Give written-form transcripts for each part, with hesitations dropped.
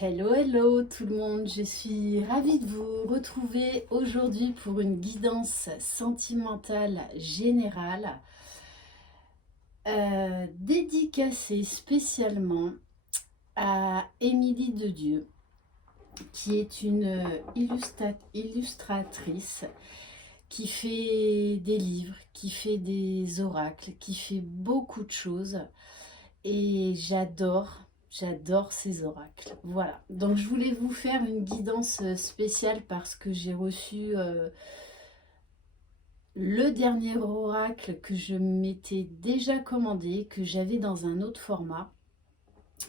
Hello, hello tout le monde, je suis ravie de vous retrouver aujourd'hui pour une guidance sentimentale générale dédicacée spécialement à Émilie de Dieu, qui est une illustratrice qui fait des livres, qui fait des oracles, qui fait beaucoup de choses et j'adore ces oracles. Voilà, donc je voulais vous faire une guidance spéciale parce que j'ai reçu le dernier oracle que je m'étais déjà commandé, que j'avais dans un autre format.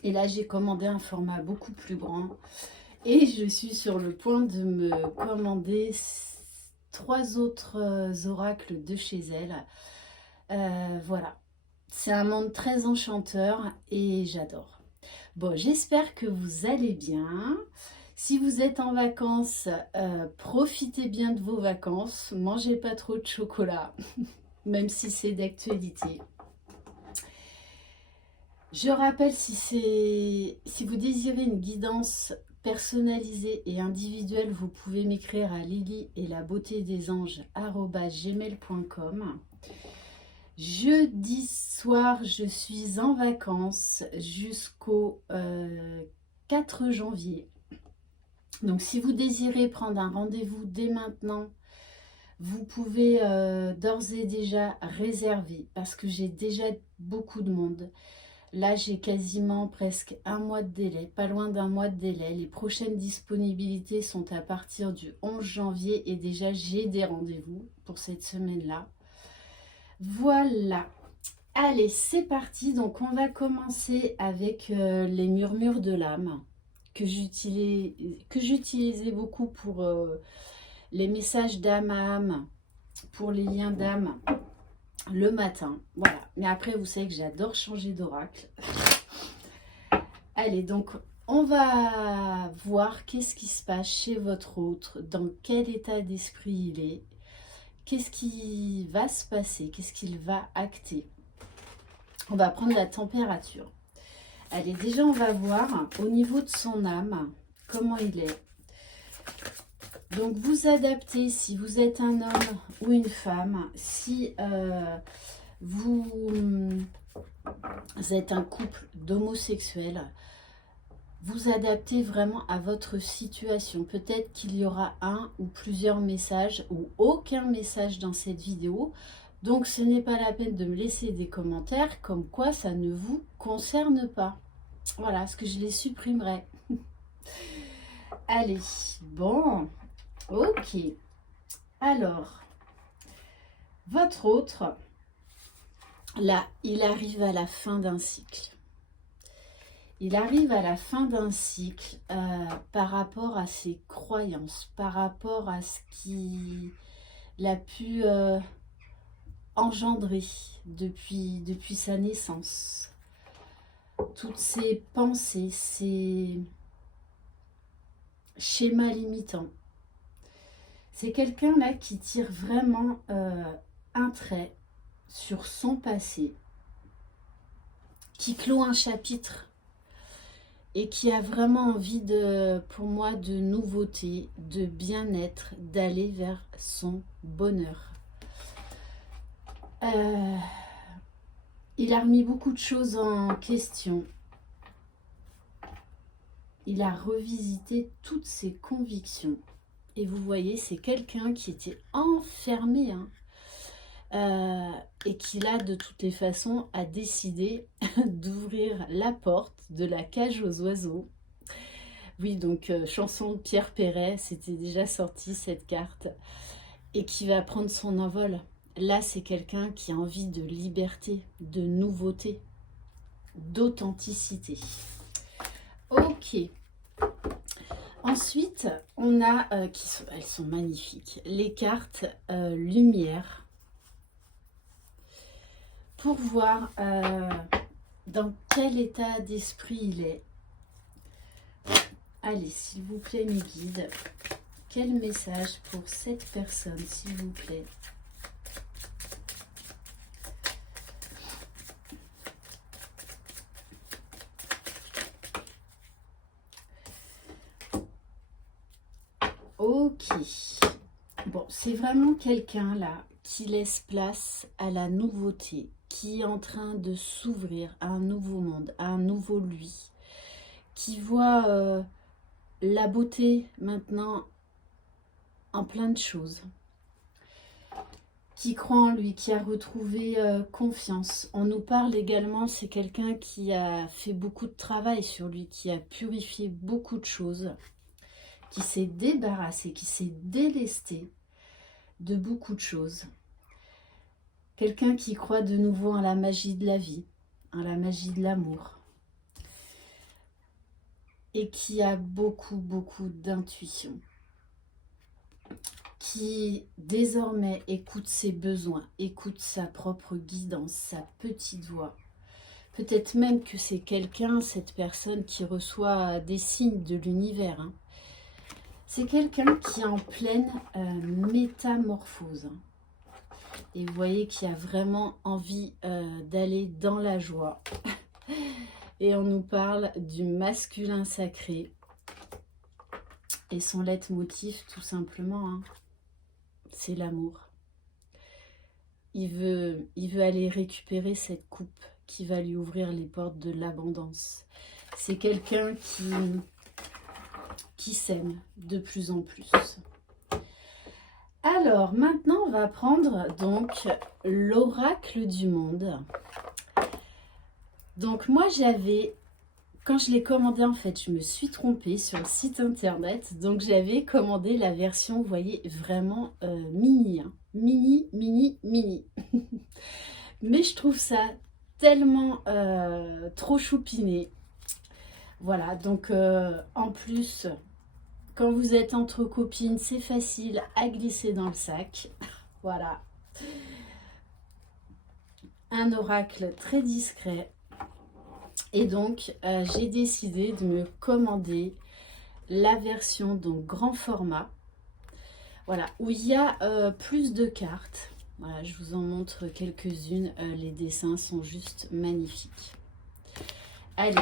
Et là, j'ai commandé un format beaucoup plus grand. Et je suis sur le point de me commander 3 autres oracles de chez elle. Voilà, c'est un monde très enchanteur et j'adore. Bon, j'espère que vous allez bien. Si vous êtes en vacances, profitez bien de vos vacances. Mangez pas trop de chocolat, même si c'est d'actualité. Je rappelle, si vous désirez une guidance personnalisée et individuelle, vous pouvez m'écrire à lily et la beauté des anges@gmail.com. Jeudi soir, je suis en vacances jusqu'au 4 janvier. Donc, si vous désirez prendre un rendez-vous dès maintenant, vous pouvez d'ores et déjà réserver parce que j'ai déjà beaucoup de monde. Là, j'ai quasiment presque un mois de délai, pas loin d'un mois de délai. Les prochaines disponibilités sont à partir du 11 janvier et déjà j'ai des rendez-vous pour cette semaine-là. Voilà. Allez, c'est parti. Donc, on va commencer avec les murmures de l'âme que j'utilisais beaucoup pour les messages d'âme à âme, pour les liens d'âme le matin. Voilà. Mais après, vous savez que j'adore changer d'oracle. Allez, donc, on va voir qu'est-ce qui se passe chez votre autre, dans quel état d'esprit il est, qu'est-ce qui va se passer, qu'est-ce qu'il va acter. On va prendre la température. Allez, déjà, on va voir au niveau de son âme, comment il est. Donc, vous adaptez si vous êtes un homme ou une femme, si vous êtes un couple d'homosexuels, vous adaptez vraiment à votre situation. Peut-être qu'il y aura un ou plusieurs messages ou aucun message dans cette vidéo. Donc, ce n'est pas la peine de me laisser des commentaires comme quoi ça ne vous concerne pas. Voilà, parce que je les supprimerai. Allez, bon, ok. Alors, votre autre, là, il arrive à la fin d'un cycle. Il arrive à la fin d'un cycle par rapport à ses croyances, par rapport à ce qu'il a pu engendrer depuis sa naissance. Toutes ses pensées, ses schémas limitants. C'est quelqu'un là qui tire vraiment un trait sur son passé, qui clôt un chapitre et qui a vraiment envie pour moi, de nouveauté, de bien-être, d'aller vers son bonheur. Il a remis beaucoup de choses en question. Il a revisité toutes ses convictions. Et vous voyez, c'est quelqu'un qui était enfermé, et qui là, de toutes les façons, a décidé d'ouvrir la porte de la cage aux oiseaux. Oui, donc chanson de Pierre Perret, c'était déjà sorti cette carte, et qui va prendre son envol. Là, c'est quelqu'un qui a envie de liberté, de nouveauté, d'authenticité. Ok. Ensuite, on a, elles sont magnifiques, les cartes lumière, pour voir dans quel état d'esprit il est. Allez, s'il vous plaît, mes guides, quel message pour cette personne, s'il vous plaît? Ok. Bon, c'est vraiment quelqu'un là qui laisse place à la nouveauté, qui est en train de s'ouvrir à un nouveau monde, à un nouveau lui, qui voit la beauté maintenant en plein de choses, qui croit en lui, qui a retrouvé confiance. On nous parle également, c'est quelqu'un qui a fait beaucoup de travail sur lui, qui a purifié beaucoup de choses, qui s'est débarrassé, qui s'est délesté de beaucoup de choses. Quelqu'un qui croit de nouveau en la magie de la vie, en la magie de l'amour. Et qui a beaucoup d'intuition. Qui désormais écoute ses besoins, écoute sa propre guidance, sa petite voix. Peut-être même que c'est quelqu'un, cette personne qui reçoit des signes de l'univers. Hein. C'est quelqu'un qui est en pleine métamorphose. Et vous voyez qu'il a vraiment envie d'aller dans la joie. Et on nous parle du masculin sacré. Et son leitmotiv, tout simplement, hein, c'est l'amour. Il veut aller récupérer cette coupe qui va lui ouvrir les portes de l'abondance. C'est quelqu'un qui s'aime de plus en plus. Alors, maintenant, on va prendre donc l'oracle du monde. Donc, moi, quand je l'ai commandé, en fait, je me suis trompée sur le site internet. Donc, j'avais commandé la version, vous voyez, vraiment mini. Hein. Mini. Mais je trouve ça tellement trop choupiné. Voilà, donc en plus, quand vous êtes entre copines, c'est facile à glisser dans le sac. Voilà. Un oracle très discret. Et donc, j'ai décidé de me commander la version donc grand format. Voilà, où il y a plus de cartes. Voilà, je vous en montre quelques-unes. Les dessins sont juste magnifiques. Allez.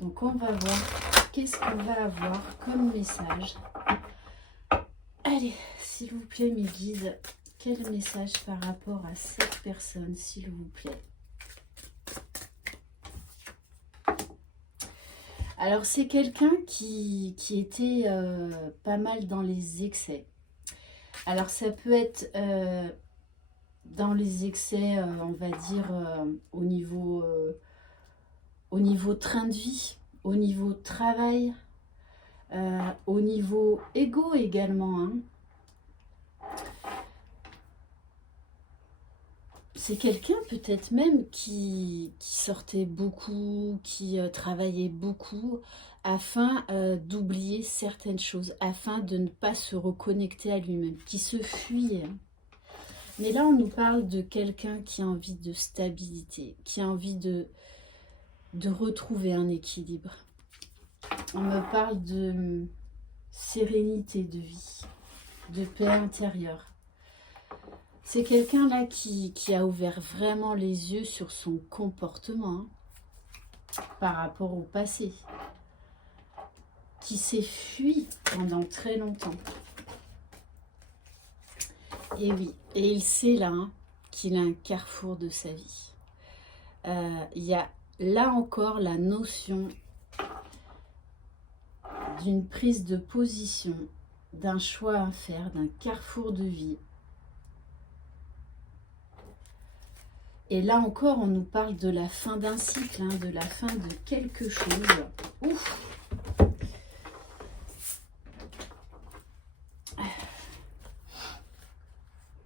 Donc, on va voir qu'est-ce qu'on va avoir comme message. Allez, s'il vous plaît, mes guides, quel message par rapport à cette personne, s'il vous plaît? Alors, c'est quelqu'un qui était pas mal dans les excès. Alors, ça peut être dans les excès, on va dire, au niveau train de vie, au niveau travail, au niveau égo également. Hein. C'est quelqu'un peut-être même qui sortait beaucoup, qui travaillait beaucoup afin d'oublier certaines choses, afin de ne pas se reconnecter à lui-même, qui se fuyait. Mais là, on nous parle de quelqu'un qui a envie de stabilité, qui a envie de retrouver un équilibre. On me parle de sérénité de vie, de paix intérieure. C'est quelqu'un là qui a ouvert vraiment les yeux sur son comportement hein, par rapport au passé, qui s'est fui pendant très longtemps. Et oui, et il sait là hein, qu'il a un carrefour de sa vie. Il y a là encore la notion d'une prise de position, d'un choix à faire, d'un carrefour de vie. Et là encore, on nous parle de la fin d'un cycle, hein, de la fin de quelque chose. Ouf!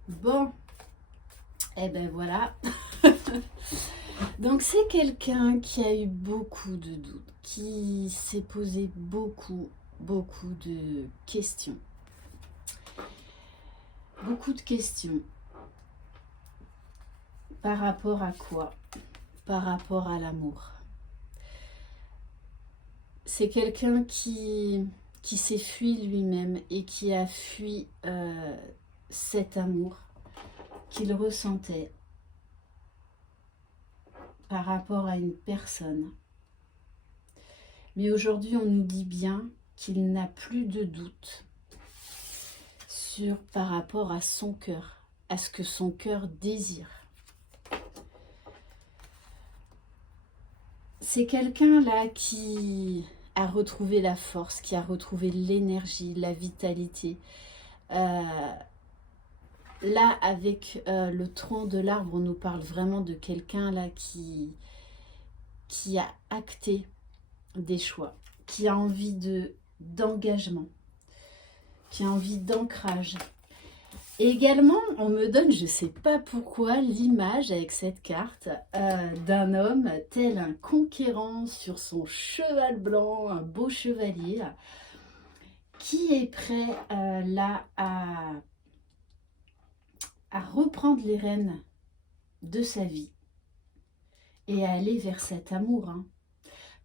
Bon, et ben voilà. Donc c'est quelqu'un qui a eu beaucoup de doutes, qui s'est posé beaucoup de questions. Beaucoup de questions. Par rapport à quoi? Par rapport à l'amour. C'est quelqu'un qui s'est fui lui-même et qui a fui cet amour qu'il ressentait par rapport à une personne. Mais aujourd'hui, on nous dit bien qu'il n'a plus de doute par rapport à son cœur, à ce que son cœur désire. C'est quelqu'un là qui a retrouvé la force, qui a retrouvé l'énergie, la vitalité. Là, avec le tronc de l'arbre, on nous parle vraiment de quelqu'un là qui a acté des choix, qui a envie d'engagement, qui a envie d'ancrage. Et également, on me donne, je ne sais pas pourquoi, l'image avec cette carte d'un homme tel un conquérant sur son cheval blanc, un beau chevalier, qui est prêt là à reprendre les rênes de sa vie et à aller vers cet amour, hein,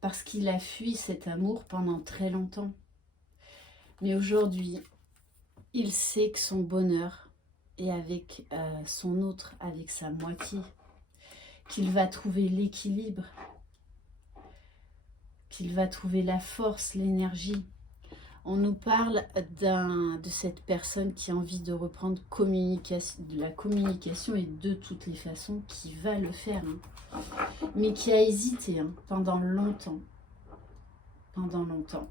parce qu'il a fui cet amour pendant très longtemps. Mais aujourd'hui, il sait que son bonheur est avec son autre, avec sa moitié, qu'il va trouver l'équilibre, qu'il va trouver la force, l'énergie. On nous parle de cette personne qui a envie de reprendre de la communication et de toutes les façons, qui va le faire, hein, mais qui a hésité pendant longtemps. Pendant longtemps.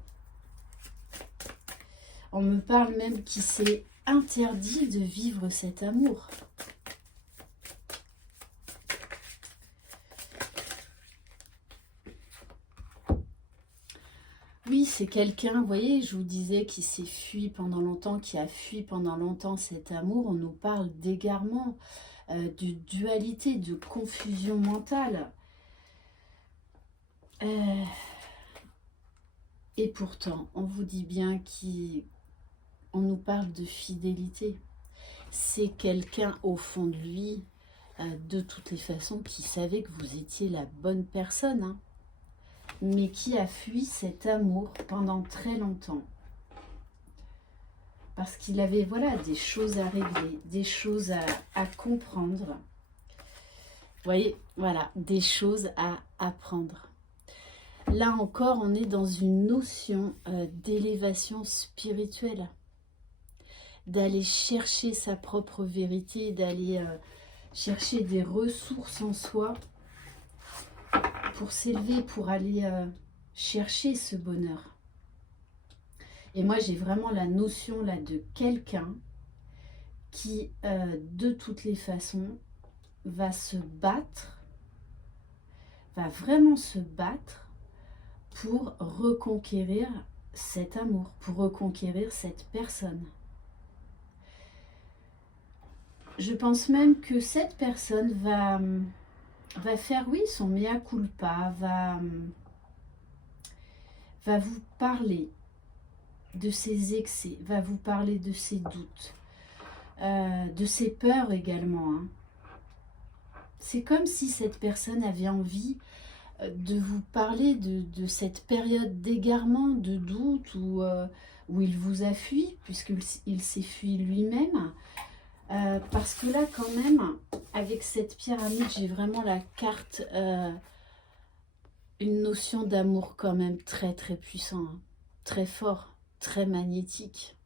On me parle même qu'il s'est interdit de vivre cet amour. Oui, c'est quelqu'un, vous voyez, je vous disais, qui s'est fui pendant longtemps, qui a fui pendant longtemps cet amour. On nous parle d'égarement, de dualité, de confusion mentale. Et pourtant, on vous dit bien qu'on nous parle de fidélité. C'est quelqu'un au fond de lui, de toutes les façons, qui savait que vous étiez la bonne personne, hein, mais qui a fui cet amour pendant très longtemps. Parce qu'il avait, voilà, des choses à régler, des choses à comprendre. Vous voyez, voilà, des choses à apprendre. Là encore, on est dans une notion d'élévation spirituelle, d'aller chercher sa propre vérité, d'aller chercher des ressources en soi pour s'élever, pour aller chercher ce bonheur. Et moi, j'ai vraiment la notion là de quelqu'un qui, de toutes les façons, va se battre, va vraiment se battre pour reconquérir cet amour, pour reconquérir cette personne. Je pense même que cette personne va faire, oui, son mea culpa, va vous parler de ses excès, va vous parler de ses doutes, de ses peurs également, hein. C'est comme si cette personne avait envie de vous parler de cette période d'égarement, de doute, où il vous a fui, puisqu'il s'est fui lui-même. Parce que là, quand même, avec cette pyramide, j'ai vraiment la carte, une notion d'amour quand même très très puissant, hein, très fort, très magnétique.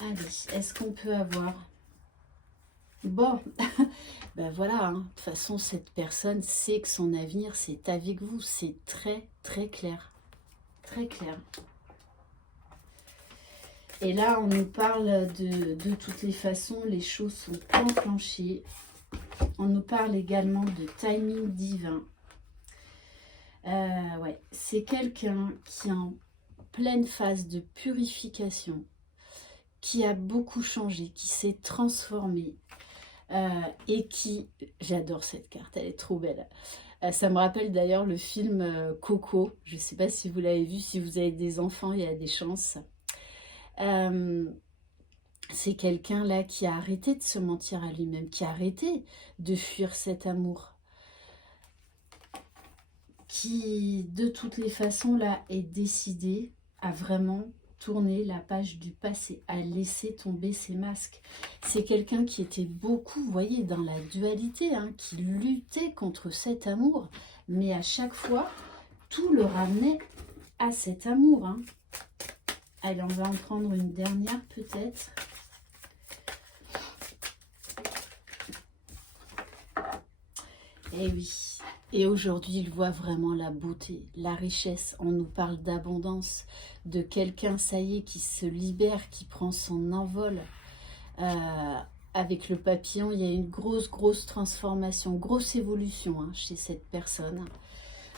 Allez, est-ce qu'on peut avoir... Bon, ben voilà, hein. De toute façon, cette personne sait que son avenir, c'est avec vous. C'est très, très clair. Très clair. Et là, on nous parle de toutes les façons, les choses sont enclenchées. On nous parle également de timing divin. Ouais, c'est quelqu'un qui est en pleine phase de purification, qui a beaucoup changé, qui s'est transformé. Et qui, j'adore cette carte, elle est trop belle. Ça me rappelle d'ailleurs le film Coco, je ne sais pas si vous l'avez vu, si vous avez des enfants, il y a des chances. C'est quelqu'un là qui a arrêté de se mentir à lui-même, qui a arrêté de fuir cet amour, qui de toutes les façons là est décidé à vraiment tourner la page du passé, à laisser tomber ses masques. C'est quelqu'un qui était beaucoup, vous voyez, dans la dualité, hein, qui luttait contre cet amour, mais à chaque fois, tout le ramenait à cet amour. Hein. Allez, on va en prendre une dernière peut-être. Et oui, et aujourd'hui, il voit vraiment la beauté, la richesse. On nous parle d'abondance, de quelqu'un, ça y est, qui se libère, qui prend son envol. Avec le papillon, il y a une grosse transformation, grosse évolution hein, chez cette personne.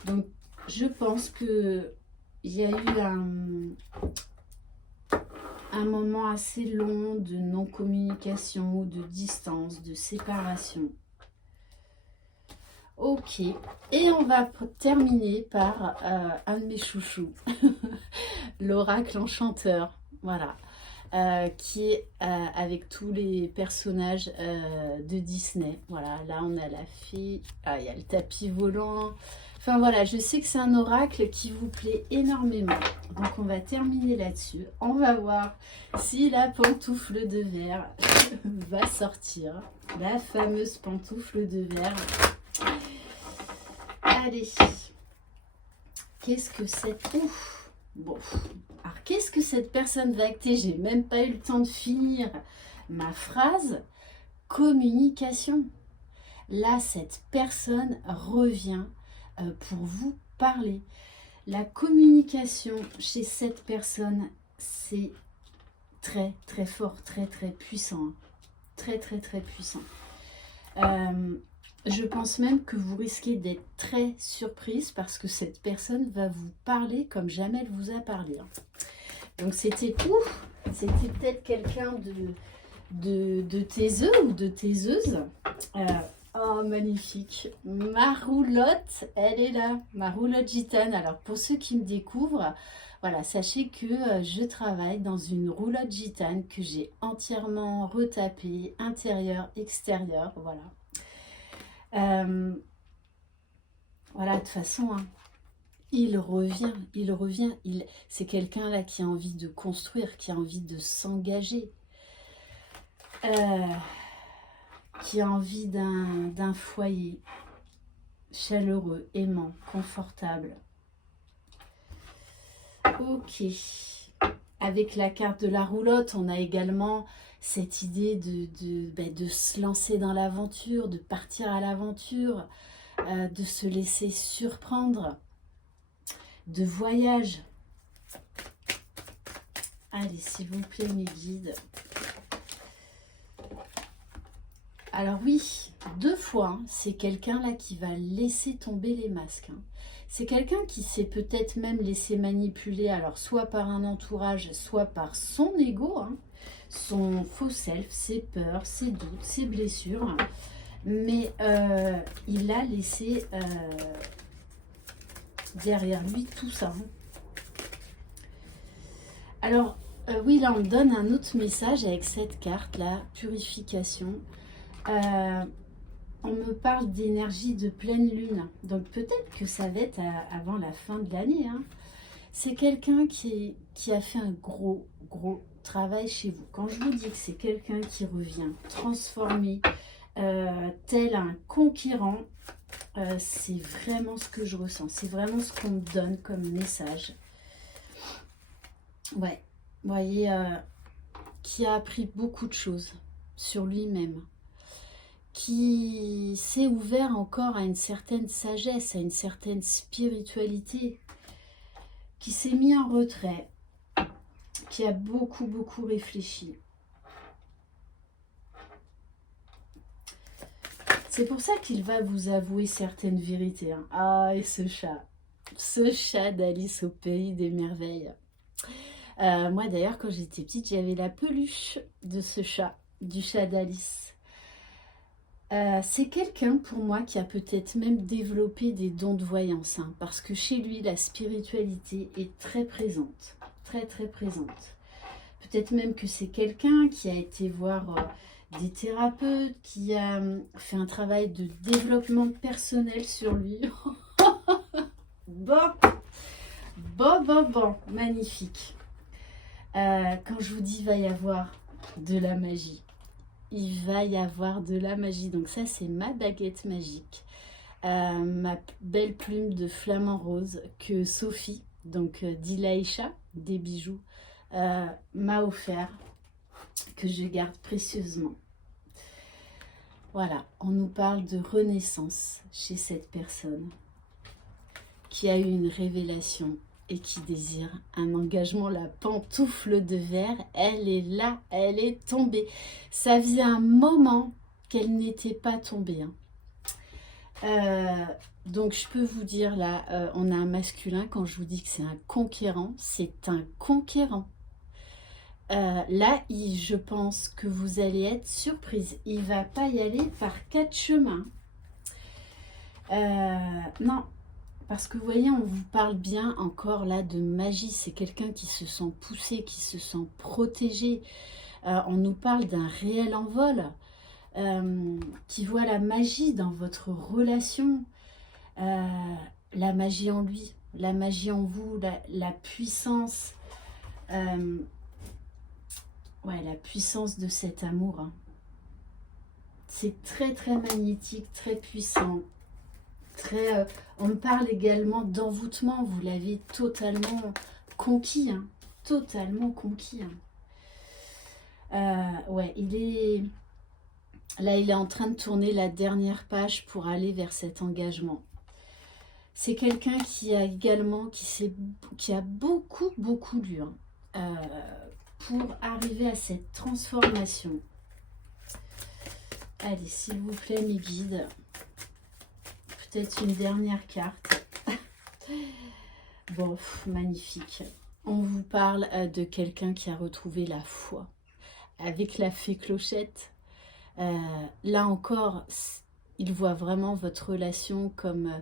Donc, je pense que il y a eu un moment assez long de non-communication, de distance, de séparation. Ok, et on va terminer par un de mes chouchous, l'oracle enchanteur, voilà, qui est avec tous les personnages de Disney. Voilà, là on a la fée, il y a le tapis volant. Enfin voilà, je sais que c'est un oracle qui vous plaît énormément. Donc on va terminer là-dessus. On va voir si la pantoufle de verre va sortir, la fameuse pantoufle de verre. Allez, qu'est-ce que cette... Ouf. Bon, alors qu'est-ce que cette personne va acter? J'ai même pas eu le temps de finir ma phrase. Communication. Là, cette personne revient pour vous parler. La communication chez cette personne, c'est très fort, très puissant. Très puissant. Je pense même que vous risquez d'être très surprise parce que cette personne va vous parler comme jamais elle vous a parlé. Donc c'était peut-être quelqu'un de taiseux ou de taiseuse. Oh, magnifique. Ma roulotte, elle est là. Ma roulotte gitane. Alors, pour ceux qui me découvrent, voilà, sachez que je travaille dans une roulotte gitane que j'ai entièrement retapée, intérieur, extérieur. Voilà. Voilà, de toute façon, hein, il revient. C'est quelqu'un là qui a envie de construire, qui a envie de s'engager. Qui a envie d'un foyer chaleureux, aimant, confortable. Ok. Avec la carte de la roulotte, on a également cette idée de se lancer dans l'aventure, de partir à l'aventure, de se laisser surprendre, de voyage. Allez, s'il vous plaît, mes guides. Alors oui, 2 fois, hein, c'est quelqu'un là qui va laisser tomber les masques. Hein. C'est quelqu'un qui s'est peut-être même laissé manipuler, alors soit par un entourage, soit par son ego, hein, son faux self, ses peurs, ses doutes, ses blessures. Mais il a laissé derrière lui tout ça. Hein. Alors oui, là on donne un autre message avec cette carte, la purification. On me parle d'énergie de pleine lune, donc peut-être que ça va être avant la fin de l'année. Hein. C'est quelqu'un qui a fait un gros travail chez vous. Quand je vous dis que c'est quelqu'un qui revient transformé, tel un conquérant, c'est vraiment ce que je ressens. C'est vraiment ce qu'on me donne comme message. Ouais, vous voyez, qui a appris beaucoup de choses sur lui-même. Qui s'est ouvert encore à une certaine sagesse, à une certaine spiritualité, qui s'est mis en retrait, qui a beaucoup réfléchi. C'est pour ça qu'il va vous avouer certaines vérités. Hein. Ah, et ce chat d'Alice au pays des merveilles. Moi d'ailleurs, quand j'étais petite, j'avais la peluche de ce chat, du chat d'Alice. C'est quelqu'un pour moi qui a peut-être même développé des dons de voyance, hein, parce que chez lui la spiritualité est très présente, très présente. Peut-être même que c'est quelqu'un qui a été voir des thérapeutes, qui a fait un travail de développement personnel sur lui. Bon, magnifique. Quand je vous dis il va y avoir de la magie, il va y avoir de la magie. Donc ça, c'est ma baguette magique. Ma belle plume de flamant rose que Sophie, donc d'Ilaïcha, des bijoux, m'a offert, que je garde précieusement. Voilà, on nous parle de renaissance chez cette personne qui a eu une révélation et qui désire un engagement. La pantoufle de verre, elle est là, elle est tombée. Ça faisait un moment qu'elle n'était pas tombée. Donc je peux vous dire là, on a un masculin, quand je vous dis que c'est un conquérant, c'est un conquérant. Là, je pense que vous allez être surprise. Il va pas y aller par 4 chemins. Non, parce que vous voyez, on vous parle bien encore là de magie. C'est quelqu'un qui se sent poussé, qui se sent protégé. On nous parle d'un réel envol, qui voit la magie dans votre relation, la magie en lui, la magie en vous, la puissance. Ouais, la puissance de cet amour. C'est très très magnétique, très puissant. Très, on me parle également d'envoûtement. Vous l'avez totalement conquis. Totalement conquis. Ouais, il est... Là, il est en train de tourner la dernière page pour aller vers cet engagement. C'est quelqu'un qui a également, qui a beaucoup lu. Pour arriver à cette transformation. Allez, s'il vous plaît, mes guides. Peut-être une dernière carte. Bon, magnifique. On vous parle de quelqu'un qui a retrouvé la foi. Avec la fée Clochette. Là encore, il voit vraiment votre relation comme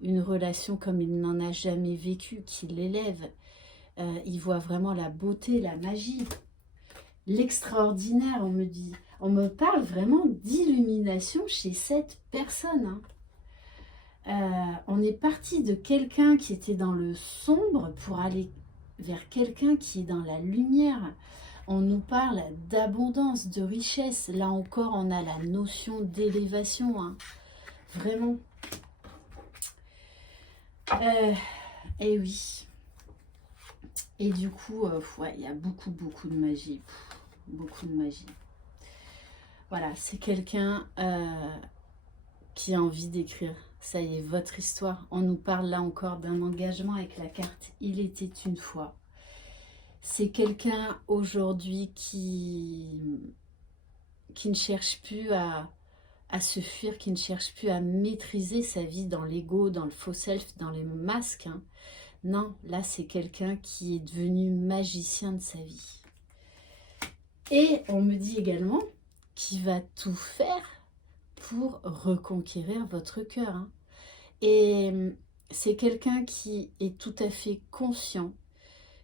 une relation comme il n'en a jamais vécu, qui l'élève. Il voit vraiment la beauté, la magie, l'extraordinaire, on me dit. On me parle vraiment d'illumination chez cette personne. On est parti de quelqu'un qui était dans le sombre pour aller vers quelqu'un qui est dans la lumière. On nous parle d'abondance, de richesse. Là encore, on a la notion d'élévation. Vraiment. Et oui. Et du coup, ouais, il y a beaucoup de magie. Beaucoup de magie. Voilà, c'est quelqu'un qui a envie d'écrire. Ça y est, votre histoire. On nous parle là encore d'un engagement avec la carte « Il était une fois ». C'est quelqu'un aujourd'hui qui ne cherche plus à se fuir, qui ne cherche plus à maîtriser sa vie dans l'ego, dans le faux self, dans les masques. Non, là, c'est quelqu'un qui est devenu magicien de sa vie. Et on me dit également qu'il va tout faire pour reconquérir votre cœur. Et c'est quelqu'un qui est tout à fait conscient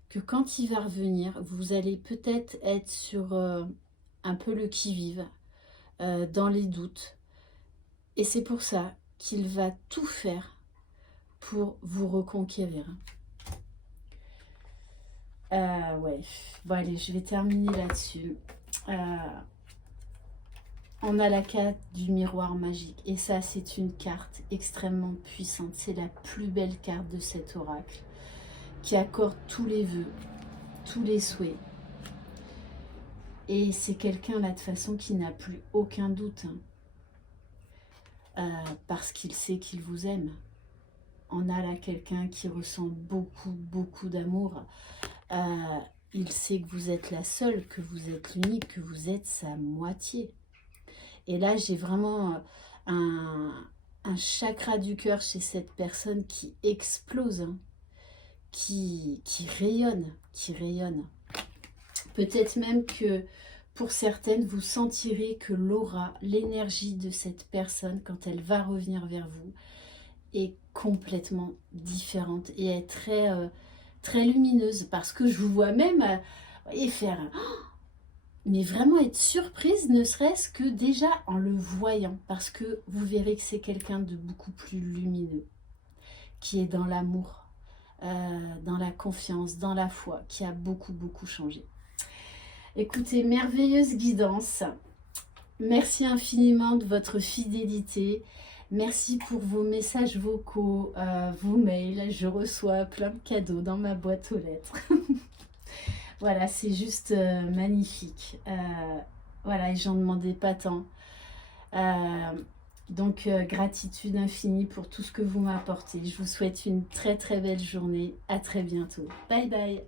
que quand il va revenir, vous allez peut-être être sur un peu le qui-vive, dans les doutes. Et c'est pour ça qu'il va tout faire pour vous reconquérir. Ouais, bon allez, je vais terminer là-dessus. On a la carte du miroir magique. Et ça, c'est une carte extrêmement puissante. C'est la plus belle carte de cet oracle qui accorde tous les vœux, tous les souhaits. Et c'est quelqu'un là de façon qui n'a plus aucun doute. Parce qu'il sait qu'il vous aime. On a là quelqu'un qui ressent beaucoup d'amour. Il sait que vous êtes la seule, que vous êtes l'unique, que vous êtes sa moitié. Et là, j'ai vraiment un chakra du cœur chez cette personne qui explose, qui rayonne, Peut-être même que pour certaines, vous sentirez que l'aura, l'énergie de cette personne, quand elle va revenir vers vous, est complètement différente et est très lumineuse. Parce que je vous vois même faire... mais vraiment être surprise, ne serait-ce que déjà en le voyant. Parce que vous verrez que c'est quelqu'un de beaucoup plus lumineux, qui est dans l'amour, dans la confiance, dans la foi, qui a beaucoup changé. Écoutez, merveilleuse guidance. Merci infiniment de votre fidélité. Merci pour vos messages vocaux, vos mails. Je reçois plein de cadeaux dans ma boîte aux lettres. Voilà, c'est juste magnifique. Voilà, et j'en demandais pas tant. Donc, gratitude infinie pour tout ce que vous m'apportez. Je vous souhaite une très très belle journée. À très bientôt. Bye bye.